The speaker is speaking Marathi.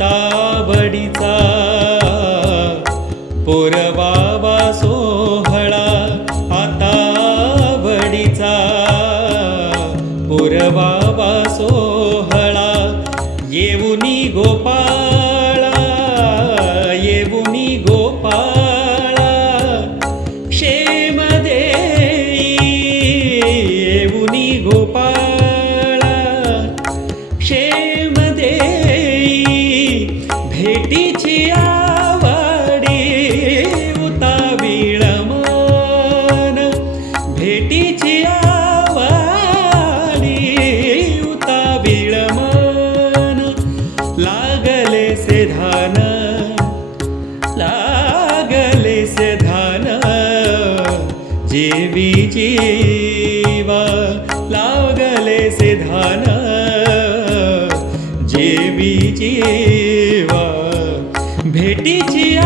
तावडीचा पुरवावा सोहळा, आता वडीचा पुरवावा सोहळा. येऊनी गोपाळा, येऊनी गोपाळा, क्षेम देई. येऊनी गोपाळा, क्षेम देई. भेटीची आवडी उतावीळ मन, भेटीची आवडी उतावीळ मन. लागले से धान, लागले से धान, जेवी जीवा. लागले से धान, जेवी जीवा. भेटीची